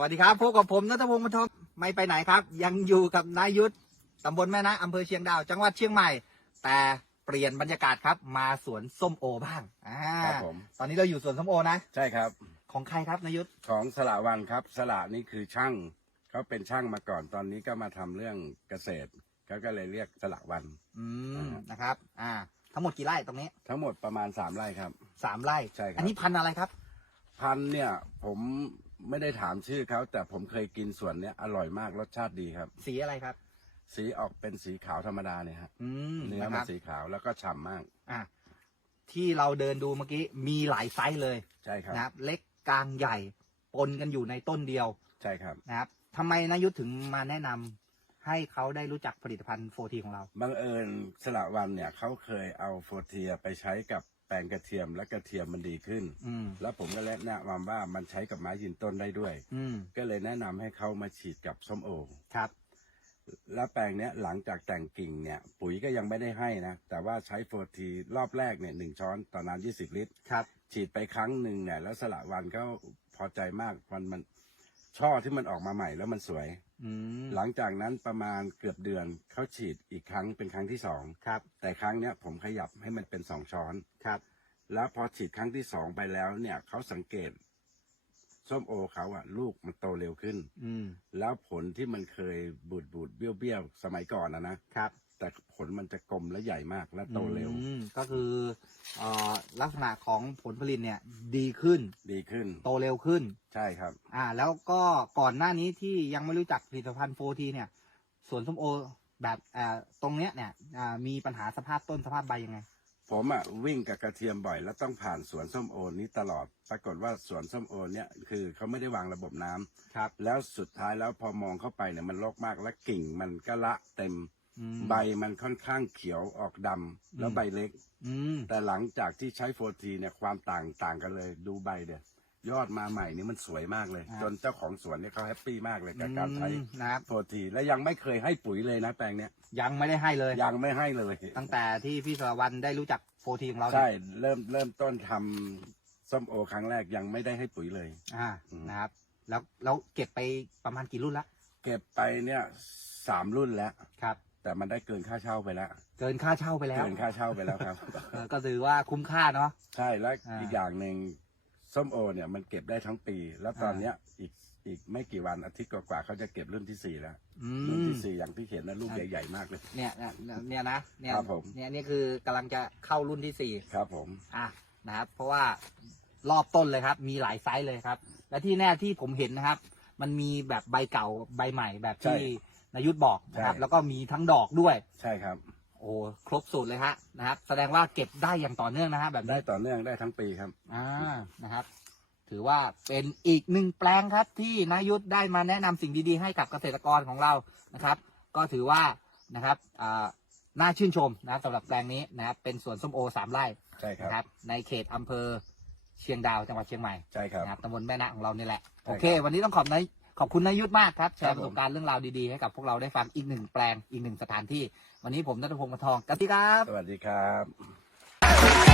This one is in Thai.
วัสดีครับพบกับผมนัทพงศ์มทองไม่ไปไหนครับ ยังอยู่กับนายุทธตำบลแม่นะอำเภอเชียงดาว จังหวัดเชียงใหม่ แต่เปลี่ยนบรรยากาศครับ มาสวนส้มโอบ้างอ่าครับผม ตอนนี้เราอยู่สวนส้มโอนะ ใช่ครับ ของใครครับนายุทธของสละวันครับ สละนี่คือช่างเขาเป็นช่างมาก่อนตอนนี้ก็มาทำเรื่องเกษตรเขาก็เลยเรียกสละวัน อืมอ่านนะครับ อ่า ทั้งหมดกี่ไร่ตรงนี้ทั้งหมดประมาณสามไร่ครับ สามไร่ ใช่ครับ อันนี้พันธุ์อะไรครับ พันธุ์เนี่ยผม ไม่ได้ถามชื่อเขาแต่ผมเคยกินส่วนเนี้ยอร่อยมากรสชาติดีครับ สีอะไรครับ สีออกเป็นสีขาวธรรมดาเนี่ยฮะอืมเนื้อนะคมันรับสีขาวแล้วก็ฉ่ำมากอ่าที่เราเดินดูเมื่อกี้มีหลายไซส์เลยใช่ครับ นะครับ เล็กกลางใหญ่ปนกันอยู่ในต้นเดียวใช่ครับ นะครับทำไมนายุทธถึงมาแนะนำให้เขาได้รู้จักผลิตภัณฑ์โฟทีของเรา บังเอิญสละวันเนี่ยเขาเคยเอาโฟเทียไปใช้กับ แปลงกระเทียมและกระเทียมมันดีขึ้น อืม แล้วผมก็แนะนำว่ามันใช้กับไม้ยืนต้นได้ด้วย อืม ก็เลยแนะนำให้เขามาฉีดกับส้มโอ ครับ แล้วแปลงเนี้ยหลังจากแต่งกิ่งเนี่ย ปุ๋ยก็ยังไม่ได้ให้นะ แต่ว่าใช้โฟทีรอบแรกเนี่ยหนึ่งช้อนต่อน้ำยี่สิบลิตร ครับ ฉีดไปครั้งหนึ่งเนี่ยแล้วสละวันก็พอใจมากมันมัน ช่อที่มันออกมาใหม่แล้วมันสวย อืมหลังจากนั้นประมาณเกือบเดือนเขาฉีดอีกครั้งเป็นครั้งที่สองครับแต่ครั้งเนี้ยผมขยับให้มันเป็นสองช้อน ครับ แล้วพอฉีดครั้งที่สองไปแล้วเนี่ยเขาสังเกต ส้มโอเขาอะลูกมันโตเร็วขึ้น อืม แล้วผลที่มันเคยบูดบูดเบี้ยวเบี้ยวสมัยก่อนนะนะครับ แต่ผลมันจะกลมและใหญ่มากและโตเร็ว อืมก็คือเอ่อลักษณะของผลผลิตเนี่ย ดีขึ้น ดีขึ้น โตเร็วขึ้น ใช่ครับ อ่า แล้วก็ก่อนหน้านี้ที่ยังไม่รู้จักผลิตภัณฑ์โฟทีเนี่ย สวนส้มโอแบบอ่าตรงเนี้ยเนี่ยอ่ามีปัญหาสภาพต้นสภาพใบยังไง ผมอะวิ่งกับกระเทียมบ่อยแล้วต้องผ่านสวนส้มโอนี้ตลอด ปรากฏว่าสวนส้มโอเนี่ยคือเขาไม่ได้วางระบบน้ำครับ แล้วสุดท้ายแล้วพอมองเข้าไปเนี่ยมันรกมากและกิ่งมันก็ละเต็ม อืม ใบมันค่อนข้างเขียวออกดำแล้วอืม ใบเล็ก อืมแต่หลังจากที่ใช้โฟทีเนี่ยความต่างต่างกันเลยดูใบเดีย ยอดมาใหม่นี่มันสวยมากเลย จนเจ้าของสวนเนี่ยเขาแฮปปี้มากเลยกับการใช้อืมนะครับโฟทีและยังไม่เคยให้ปุ๋ยเลยนะแปลงเนี้ยยังไม่ได้ให้เลย ยังไม่ให้เลย ตั้งแต่ที่พี่สรวันได้รู้จักโฟทีของเราเนี่ยใช่เริ่มเริ่มต้นทำส้มโอครั้งแรกยังไม่ได้ให้ปุ๋ยเลย อ่าอืม นะครับ แล้วแล้วเก็บไปประมาณกี่รุ่นละเก็บไปเนี่ยสามรุ่นแล้ว ครับ แต่มันได้เกินค่าเช่าไปแล้วเกินค่าเช่าไปแล้วเกินค่าเช่าไปแล้วครับ เออก็ถือว่าคุ้มค่าเนาะ ใช่แล้วอ่า อีกอย่างหนึ่ง ส้มโอเนี่ยมันเก็บได้ทั้งปี แล้วตอนเนี้ยอีกอีกไม่กี่วันอาทิตย์กว่าๆเขาจะเก็บรุ่นที่สี่แล้วอืรุ่นมที่สี่อย่างที่เห็นนะลูกใหญ่ๆมากเลย เนี่ยเนี่ยเนี่ยนะเนี่ยครับผม เนี่ยนี่คือกำลังจะเข้ารุ่นที่สี่ครับผม อะนะครับ เพราะว่ารอบต้นเลยครับ มีหลายไซส์เลยครับ และที่แน่ที่ผมเห็นนะครับ มันมีแบบใบเก่าใบใหม่แบบที่นายุทธบอกนะครับแล้วก็มีทั้งดอกด้วย ใช่ครับ โอ้ครบสูตรเลยฮะนะครับ แสดงว่าเก็บได้อย่างต่อเนื่องนะฮะแบบได้นี้ต่อเนื่องได้ทั้งปีครับ อ่านะครับ ถือว่าเป็นอีกหนึ่งแปลงครับ ที่นายุทธได้มาแนะนำสิ่งดีๆให้กับเกษตรกรของเรานะครับ ก็ถือว่านะครับอ่าน่าชื่นชมนะครับสำหรับแปลงนี้นะครับ เป็นสวนส้มโอสามไร่ใช่ครับนะครับ ในเขตอำเภอเชียงดาวจังหวัดเชียงใหม่ ใช่ครับ นะครับตำบลแม่นะของเรานี่แหละ ใช่โอเค ครับ วันนี้ต้องขอบนาย ขอบคุณนายุทธมากครับ แชครัร์บประผมสบการณ์เรื่องราวดีๆ ให้กับพวกเราได้ฟังอีกหนึ่งแปลงอีกหนึ่งสถานที่ วันนี้ผมนัทพงศ์มาทองกันที่ครับ สวัสดีครับ